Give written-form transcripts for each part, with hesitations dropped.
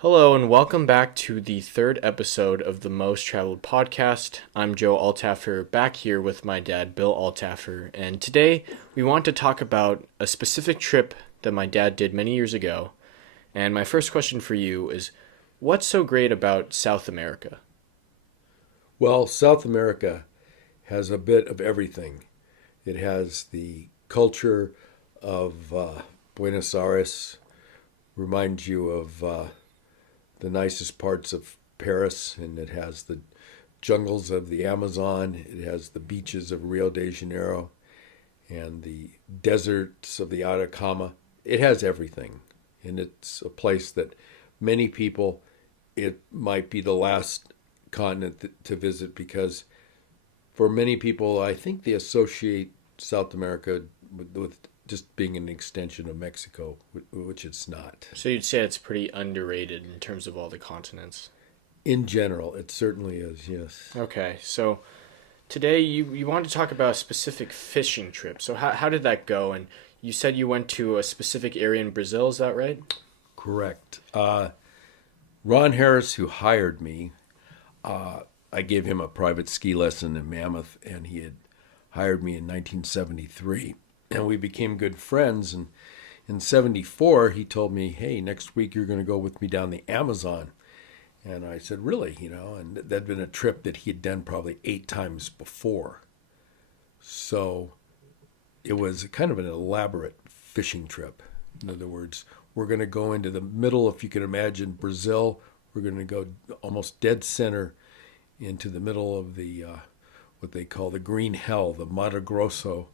Hello, and welcome back to the third episode of the Most Traveled podcast. I'm Joe Altaffer, back here with my dad, Bill Altaffer, and today we want to talk about a specific trip that my dad did many years ago. And my first question for you is, what's so great about South America? Well, South America has a bit of everything. It has the culture of Buenos Aires, reminds you of the nicest parts of Paris, and it has the jungles of the Amazon. It has the beaches of Rio de Janeiro and the deserts of the Atacama. It has everything, and it's a place that many people, it might be the last continent to visit because for many people, I think they associate South America with just being an extension of Mexico, which it's not. So you'd say it's pretty underrated in terms of all the continents. In general, it certainly is, yes. Okay, so today you wanted to talk about a specific fishing trip. So how did that go? And you said you went to a specific area in Brazil, is that right? Correct. Ron Harris, who hired me, I gave him a private ski lesson in Mammoth, and he had hired me in 1973. And we became good friends. And in 74, he told me, hey, next week you're going to go with me down the Amazon. And I said, really? And that'd been a trip that he had done probably 8 times before. So it was kind of an elaborate fishing trip. In other words, we're going to go into the middle, if you can imagine, Brazil. We're going to go almost dead center into the middle of the what they call the green hell, the Mato Grosso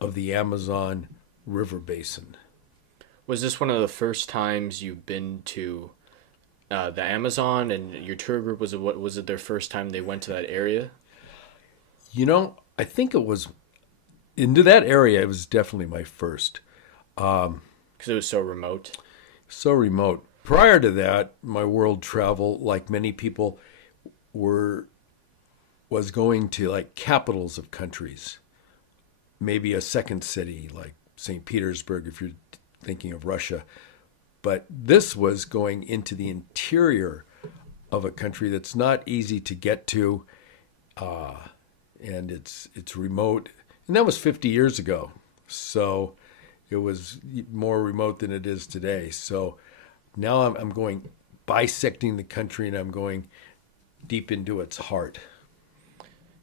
of the Amazon River Basin. Was this one of the first times you've been to the Amazon, and your tour group was it their first time they went to that area? I think it was into that area. It was definitely my first. Because it was so remote. So remote. Prior to that, my world travel, like many people, were was going to like capitals of countries, maybe a second city like St. Petersburg if you're thinking of Russia. But this was going into the interior of a country that's not easy to get to, and it's remote. And that was 50 years ago, so it was more remote than it is today. So now I'm going bisecting the country, and I'm going deep into its heart.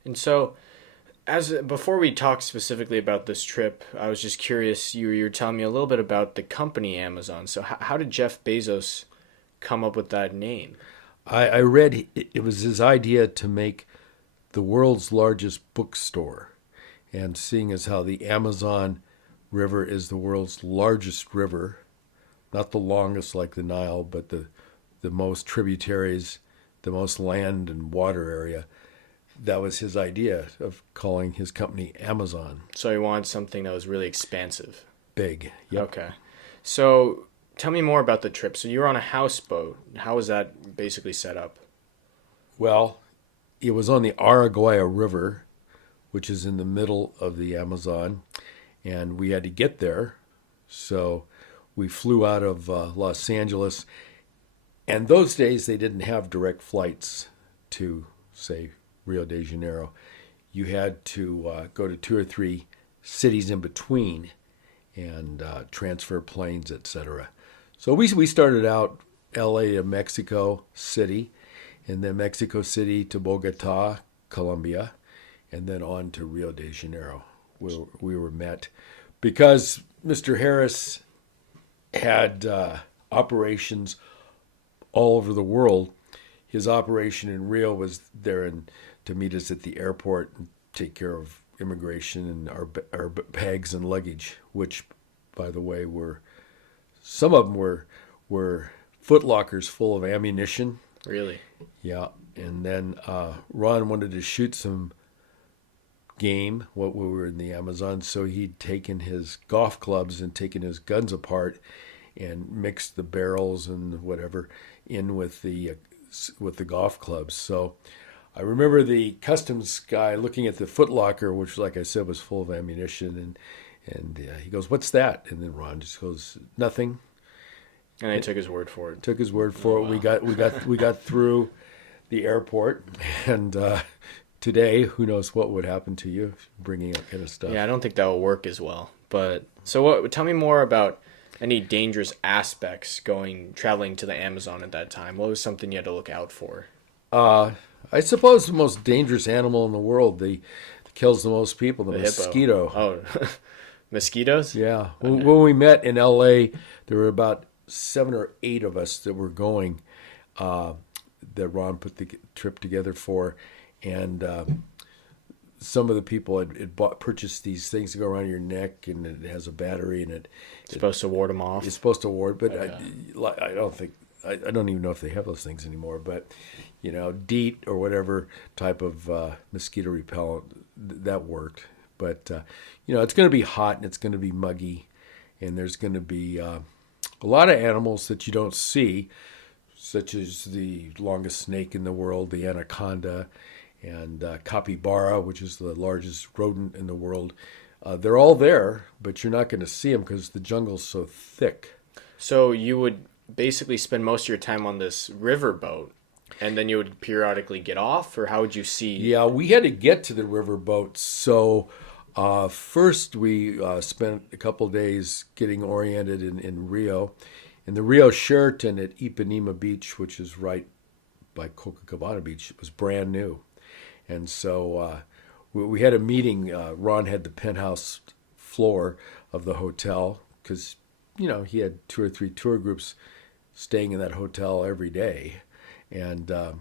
And so, as before we talk specifically about this trip, I was just curious. You were telling me a little bit about the company Amazon. So how did Jeff Bezos come up with that name? I read it was his idea to make the world's largest bookstore. And seeing as how the Amazon River is the world's largest river, not the longest like the Nile, but the most tributaries, the most land and water area, that was his idea of calling his company Amazon. So he wanted something that was really expansive. Big. Yep. Okay. So tell me more about the trip. So you were on a houseboat. How was that basically set up? Well, it was on the Araguaia River, which is in the middle of the Amazon, and we had to get there. So we flew out of Los Angeles, and those days they didn't have direct flights to, say, Rio de Janeiro. You had to go to 2 or 3 cities in between and transfer planes, etc. So we started out L.A. to Mexico City, and then Mexico City to Bogota, Colombia, and then on to Rio de Janeiro, where we were met. Because Mr. Harris had operations all over the world, his operation in Rio was there to meet us at the airport and take care of immigration and our bags and luggage, which, by the way, some of them were foot lockers full of ammunition. Really? Yeah, and then Ron wanted to shoot some game while we were in the Amazon, so he'd taken his golf clubs and taken his guns apart and mixed the barrels and whatever in with the golf clubs. So I remember the customs guy looking at the footlocker, which, like I said, was full of ammunition, and he goes, "What's that?" And then Ron just goes, "Nothing." And I took his word for it. Took his word Oh, for it. wow. We got through the airport, and today, who knows what would happen to you bringing that kind of Yeah, I stuff. don't think that will work as well. But so what? Tell me more about any dangerous aspects traveling to the Amazon at that time. What was something you had to look out for? Uh, I suppose the most dangerous animal in the world, the kills the most people, the The hippo. mosquito. Oh, mosquitoes? Yeah. When, Okay. when we met in LA, there were about 7 or 8 of us that were going, uh, that Ron put the trip together for. And some of the people purchased these things to go around your neck, and it has a battery, and it Supposed to ward them it's off. supposed to ward. But Okay. I don't think, I don't even know if they have those things anymore. But, DEET or whatever type of mosquito repellent, that worked. But, it's going to be hot and it's going to be muggy, and there's going to be a lot of animals that you don't see, such as the longest snake in the world, the anaconda, and capybara, which is the largest rodent in the world. They're all there, but you're not going to see them because the jungle's so thick. So you would basically spend most of your time on this river boat, and then you would periodically get off, or how would you see? Yeah, we had to get to the riverboat. So first we spent a couple days getting oriented in Rio. In the Rio Sheraton at Ipanema Beach, which is right by Copacabana Beach, it was brand new. And so we had a meeting. Ron had the penthouse floor of the hotel because, he had 2 or 3 tour groups staying in that hotel every day. And I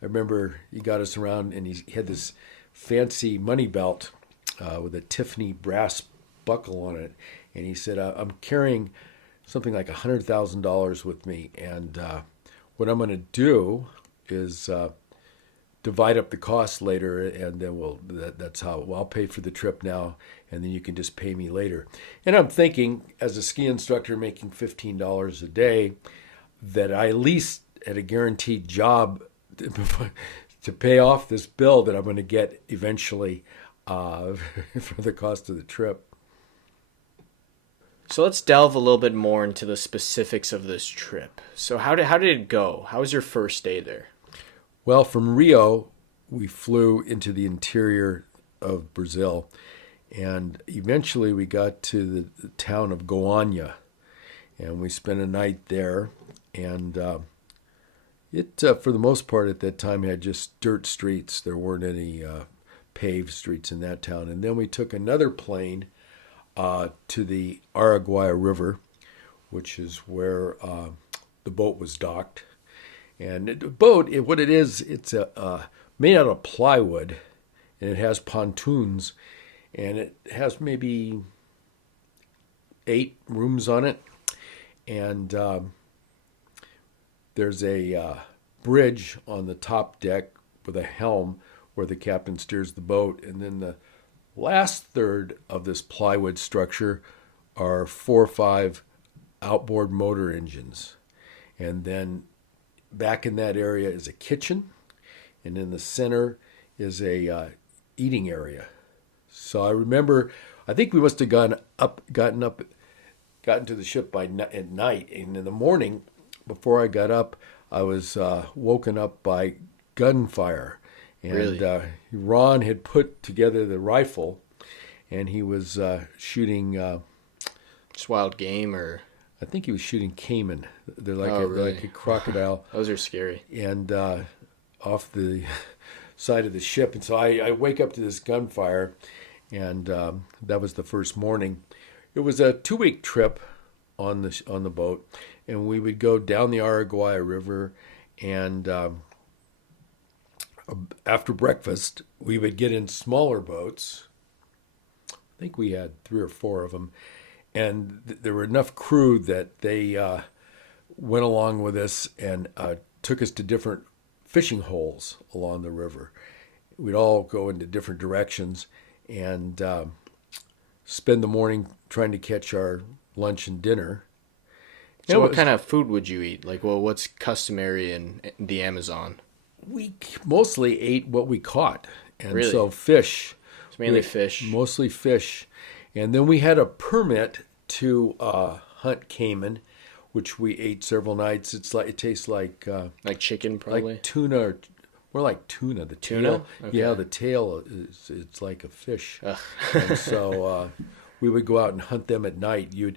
remember he got us around, and he had this fancy money belt with a Tiffany brass buckle on it. And he said, I'm carrying something like $100,000 with me. And what I'm going to do is divide up the costs later, and then that's how I'll pay for the trip now, and then you can just pay me later. And I'm thinking, as a ski instructor making $15 a day, that I at least had a guaranteed job to pay off this bill that I'm going to get eventually for the cost of the trip. So let's delve a little bit more into the specifics of this trip. So how did it go? How was your first day there? Well, from Rio, we flew into the interior of Brazil, and eventually we got to the town of Goiânia, and we spent a night there. And it, for the most part, at that time had just dirt streets. There weren't any paved streets in that town. And then we took another plane to the Araguaia River, which is where the boat was docked. And the boat, what it is, it's made out of plywood, and it has pontoons, and it has maybe 8 rooms on it. And there's a bridge on the top deck with a helm where the captain steers the boat. And then the last third of this plywood structure are 4 or 5 outboard motor engines. And then back in that area is a kitchen, and in the center is a eating area. So I remember, I think we must have gotten to the ship at night, and in the morning, before I got up, I was woken up by gunfire, and Really? Ron had put together the rifle, and he was shooting. Just wild game or I think he was shooting caiman. They're oh they're really? like a crocodile, Those are scary. and off the side of the ship. And so I wake up to this gunfire, and that was the first morning. It was a 2-week trip on the boat, and we would go down the Araguaia River, and after breakfast we would get in smaller boats. I think we had 3 or 4 of them, and there were enough crew that they went along with us and took us to different fishing holes along the river. We'd all go into different directions and spend the morning trying to catch our lunch and dinner. So And what kind of food would you eat? Like, well, what's customary in the Amazon? we mostly ate what we caught, and Really? so fish. It's mainly fish. Mostly fish, and then we had a permit to hunt caiman, which we ate several nights. It tastes Like chicken, probably. like tuna, or more like tuna. The Tuna? tail, yeah, Okay. the tail is it's like a fish, Ugh. and so we would go out and hunt them at night. You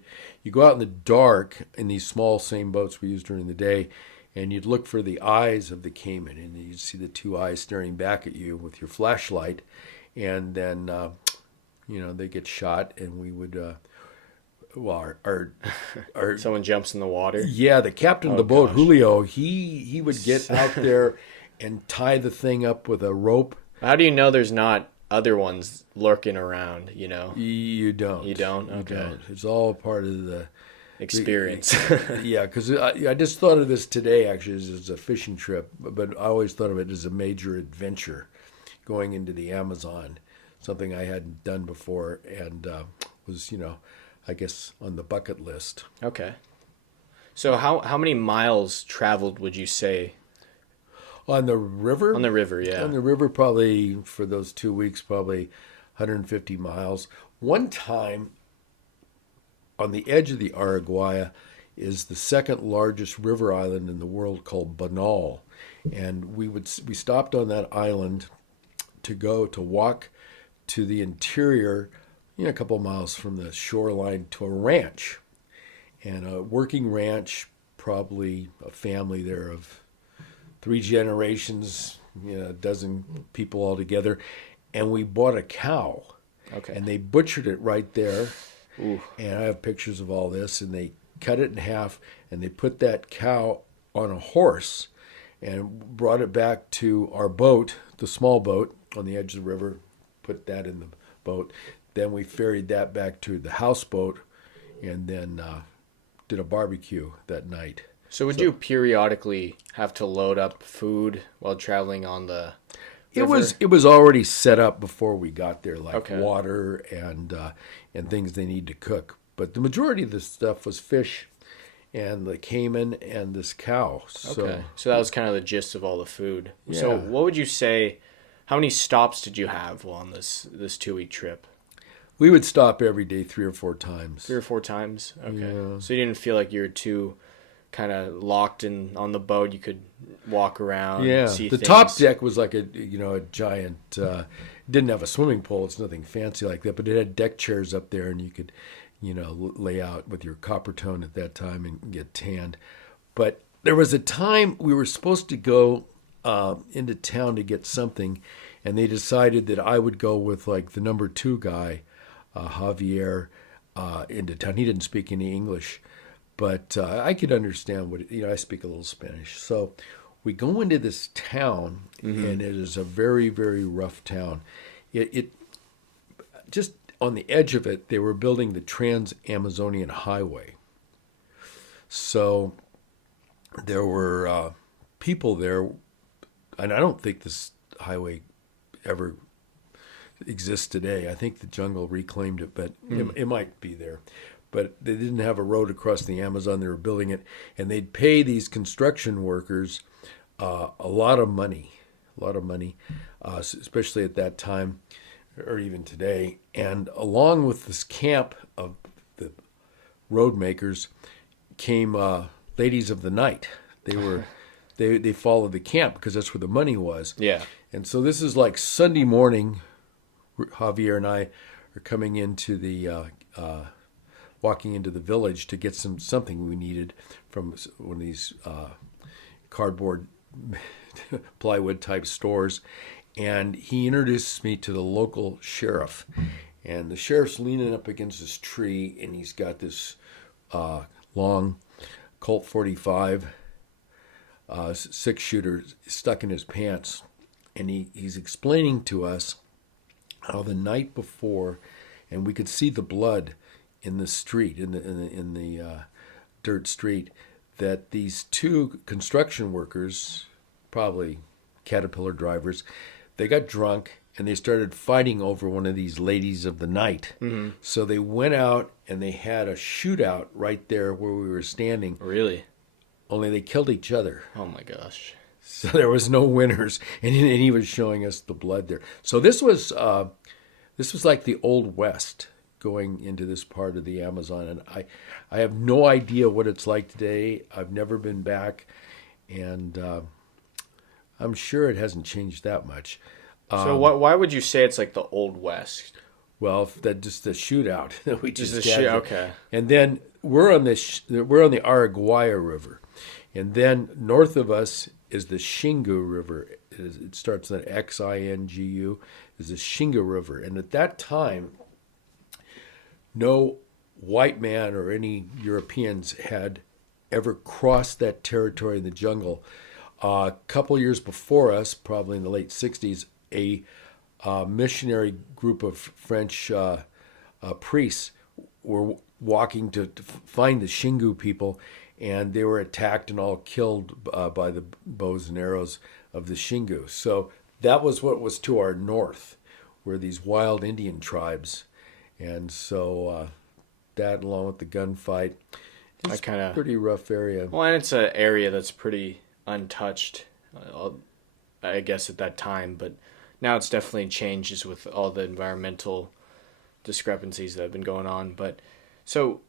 go out in the dark in these small same boats we used during the day, and you'd look for the eyes of the caiman, and you'd see the two eyes staring back at you with your flashlight, and then they get shot, and we would. Well, our Someone jumps in the water. yeah, the captain of Oh the boat, gosh. Julio, he would get out there and tie the thing up with a rope. How do you know there's not other ones lurking around, you know? You don't. You don't? You Okay. don't. It's all part of the Experience. yeah. Because I just thought of this today actually as a fishing trip, but I always thought of it as a major adventure, going into the Amazon, something I hadn't done before, and was I guess on the bucket list. Okay. So how many miles traveled would you say On the river? on the river? Yeah. On the river, probably for those 2 weeks, probably 150 miles. One time, on the edge of the Araguaia, is the second largest river island in the world called Banal, and we stopped on that island to walk to the interior, a couple miles from the shoreline, to a ranch, and a working ranch, probably a family there of 3 generations, a dozen people all together, and we bought a cow, Okay. and they butchered it right there, Ooh. and I have pictures of all this, and they cut it in half, and they put that cow on a horse, and brought it back to our boat, the small boat on the edge of the river, put that in the boat. Then we ferried that back to the houseboat, and then did a barbecue that night. So would you periodically have to load up food while traveling on the river? It was already set up before we got there, like Okay. water and things they need to cook. But the majority of the stuff was fish, and the caiman and this cow. So Okay. So that was kind of the gist of all the food. So Yeah. what would you say, how many stops did you have while on this 2-week trip? we would stop every day 3 or 4 times. 3 or 4 times? Okay. Yeah. So you didn't feel like you were too kind of locked in on the boat. You could walk around, Yeah, see the things. top deck was like a giant. Didn't have a swimming pool. It's nothing fancy like that, but it had deck chairs up there, and you could, lay out with your copper tone at that time and get tanned. But there was a time we were supposed to go into town to get something, and they decided that I would go with like the number 2 guy, Javier, into town. He didn't speak any English, but I could understand I speak a little Spanish. So we go into this town, and it is a very, very rough town. It just on the edge of it, they were building the Trans-Amazonian Highway. So there were people there, and I don't think this highway ever exists today. I think the jungle reclaimed it, but it might be there. But they didn't have a road across the Amazon. They were building it, and they'd pay these construction workers a lot of money, especially at that time, or even today. And along with this camp of the road makers came ladies of the night. They followed the camp because that's where the money was. Yeah. And so this is like Sunday morning. Javier and I are coming into the walking into the village to get something we needed from one of these cardboard plywood type stores, and he introduces me to the local sheriff, and the sheriff's leaning up against this tree, and he's got this long Colt 45 6-shooter stuck in his pants, and he's explaining to us how the night before, and we could see the blood in the street, in the dirt street, that these 2 construction workers, probably Caterpillar drivers, they got drunk and they started fighting over one of these ladies of the night. Mm-hmm. So they went out and they had a shootout right there where we were standing. Really? Only they killed each other. Oh my gosh. So there was no winners, and he was showing us the blood there. So this was like the Old West. going into this part of the Amazon, and I have no idea what it's like today. I've never been back, and I'm sure it hasn't changed that much. So why would you say it's like the Old West? Well, that just the shootout that we Just the just shit. had, Okay. and then we're on the Araguaia River, and then north of us is the Xingu River. It starts with Xingu, is the Xingu River, and at that time, no white man or any Europeans had ever crossed that territory in the jungle. A couple years before us, probably in the late 60s, a missionary group of French priests were walking to find the Xingu people, and they were attacked and all killed by the bows and arrows of the Xingu. So that was what was to our north, were these wild Indian tribes. And so that, along with the gunfight, I it's kind a of pretty rough area. well, and it's an area that's pretty untouched, I guess at that time. But now it's definitely changes with all the environmental discrepancies that have been going on. But so,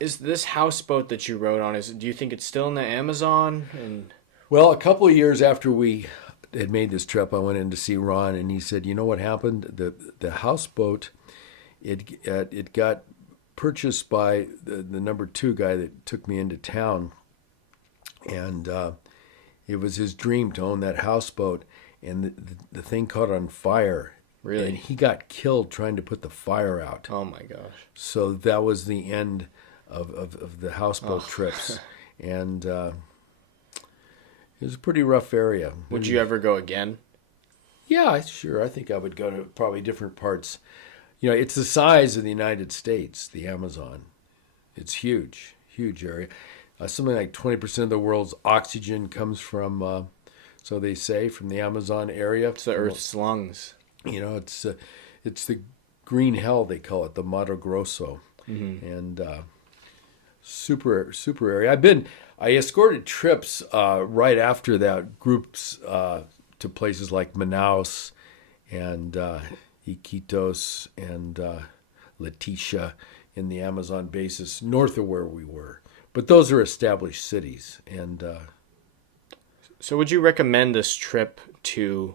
is this houseboat that you rode on? Do you think it's still in the Amazon? And Well, a couple of years after we had made this trip, I went in to see Ron, and he said, "You know what happened? The houseboat, it got purchased by the number two guy that took me into town, and it was his dream to own that houseboat, and the thing caught on fire." Really? And he got killed trying to put the fire out. oh my gosh, So that was the end of the houseboat trips. And it was a pretty rough area. would you ever go again? Yeah, sure. I think I would go to probably different parts. You know, it's the size of the United States, the Amazon. It's huge, huge area. Something like 20% of the world's oxygen comes from, so they say, from the Amazon area. It's the Earth's lungs. You know, it's the green hell, they call it, the Mato Grosso. Mm-hmm. And super area. I escorted trips right after that, groups to places like Manaus and Iquitos and Leticia in the Amazon basis north of where we were. But those are established cities. And So would you recommend this trip to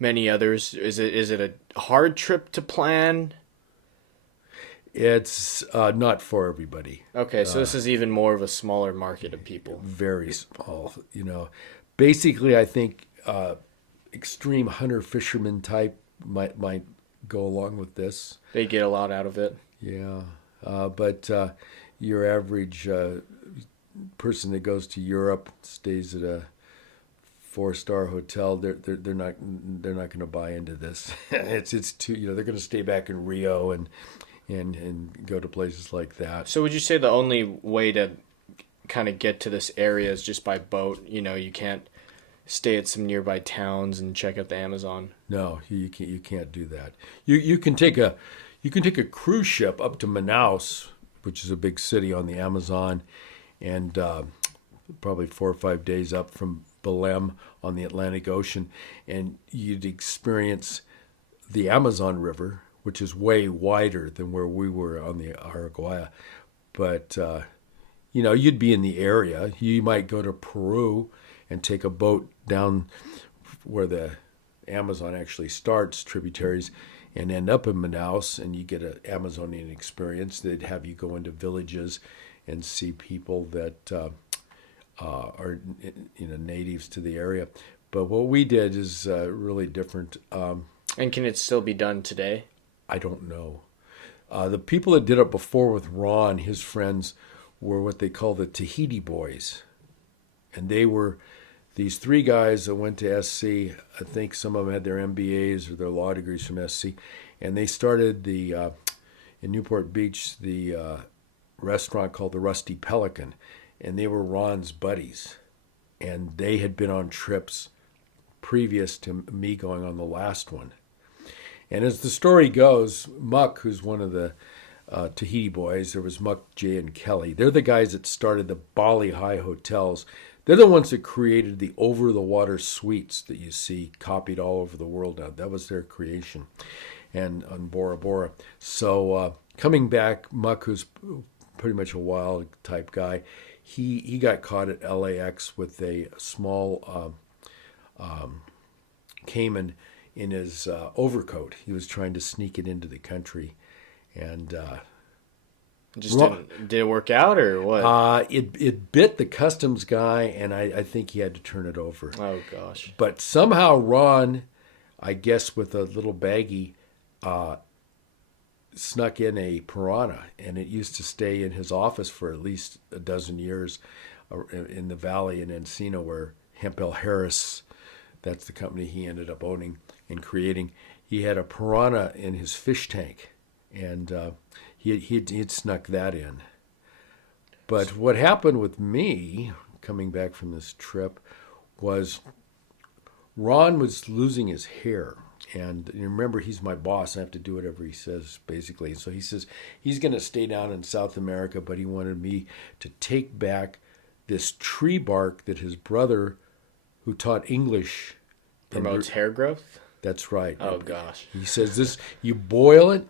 many others? Is it a hard trip to plan? it's not for everybody. Okay, so this is even more of a smaller market of people. Very small, you know. Basically, I think extreme hunter fisherman type might go along with this. They get a lot out of it. Yeah, but your average person that goes to Europe, stays at a 4-star hotel, they're not going to buy into this. It's too, you know, they're going to stay back in Rio and go to places like that. So would you say the only way to kind of get to this area is just by boat? You know, you can't stay at some nearby towns and check out the Amazon. No, you can't do that. You can take a cruise ship up to Manaus, which is a big city on the Amazon, and probably 4 or 5 days up from Belém on the Atlantic Ocean, and you'd experience the Amazon River, which is way wider than where we were on the Araguaia. But you know, you'd be in the area. You might go to Peru and take a boat down where the Amazon actually starts, tributaries, and end up in Manaus, and you get an Amazonian experience. They'd have you go into villages and see people that are, you know, natives to the area. But what we did is really different. And can it still be done today? I don't know. The people that did it before with Ron, his friends, were what they call the Tahiti boys. And they were these 3 guys that went to SC. I think some of them had their MBAs or their law degrees from SC. And they started in Newport Beach, the restaurant called the Rusty Pelican. And they were Ron's buddies. And they had been on trips previous to me going on the last one. And as the story goes, Muck, who's one of the Tahiti boys, there was Muck, Jay, and Kelly. They're the guys that started the Bali High hotels. They're the ones that created the over-the-water suites that you see copied all over the world now. That was their creation, and on Bora Bora. So coming back, Muck, who's pretty much a wild type guy, he got caught at LAX with a small Cayman in his overcoat. He was trying to sneak it into the country, and Just did it work out or what? it bit the customs guy, and I think he had to turn it over. Oh gosh. But somehow Ron, I guess with a little baggie, snuck in a piranha, and it used to stay in his office for at least a dozen years in the valley in Encino, where Hempel Harris, that's the company he ended up owning and creating. He had a piranha in his fish tank, and he'd snuck that in. But what happened with me coming back from this trip was Ron was losing his hair. And you remember, he's my boss. I have to do whatever he says, basically. So he says he's going to stay down in South America, but he wanted me to take back this tree bark that his brother, who taught English, Promotes hair growth? That's right. Oh gosh. He says this: you boil it,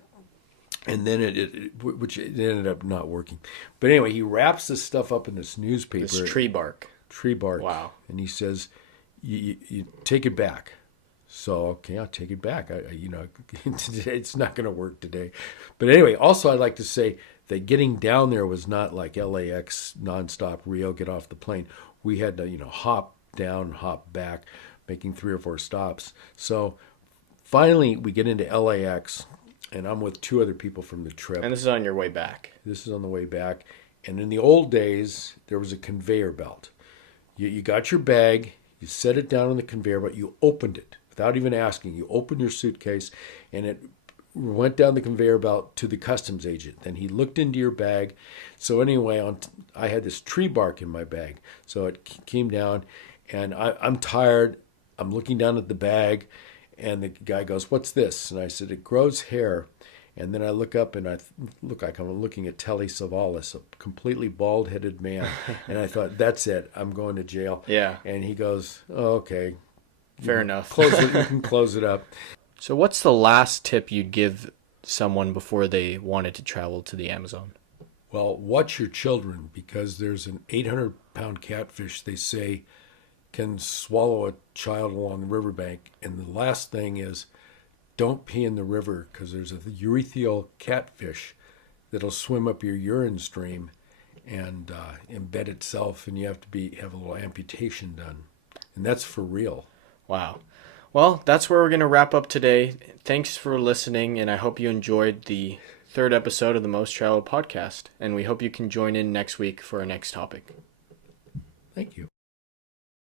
and then which it ended up not working. But anyway, he wraps this stuff up in this newspaper. This tree bark. Tree bark. Wow. And he says, you take it back. So, okay, I'll take it back. It's not going to work today. But anyway, also I'd like to say that getting down there was not like LAX nonstop, Rio, get off the plane. We had to, hop down, hop back, making 3 or 4 stops. So finally we get into LAX, and I'm with 2 other people from the trip. And this is on your way back. This is on the way back. And in the old days, there was a conveyor belt. You got your bag, you set it down on the conveyor belt, you opened it without even asking. You opened your suitcase, and it went down the conveyor belt to the customs agent. Then he looked into your bag. So anyway, I had this tree bark in my bag. So it came down, and I'm tired. I'm looking down at the bag, and the guy goes, "What's this?" And I said, "It grows hair." And then I look up, and I look like I'm looking at Telly Savalas, a completely bald-headed man. And I thought, that's it. I'm going to jail. Yeah. And he goes, "Oh, okay. Fair enough. You can close it up." So what's the last tip you'd give someone before they wanted to travel to the Amazon? Well, watch your children, because there's an 800-pound catfish, they say, can swallow a child along the riverbank. And the last thing is, don't pee in the river, because there's a urethral catfish that'll swim up your urine stream and embed itself, and you have to have a little amputation done. And that's for real. Wow. Well, that's where we're going to wrap up today. Thanks for listening, and I hope you enjoyed the 3rd episode of the Most Traveled podcast. And we hope you can join in next week for our next topic. Thank you.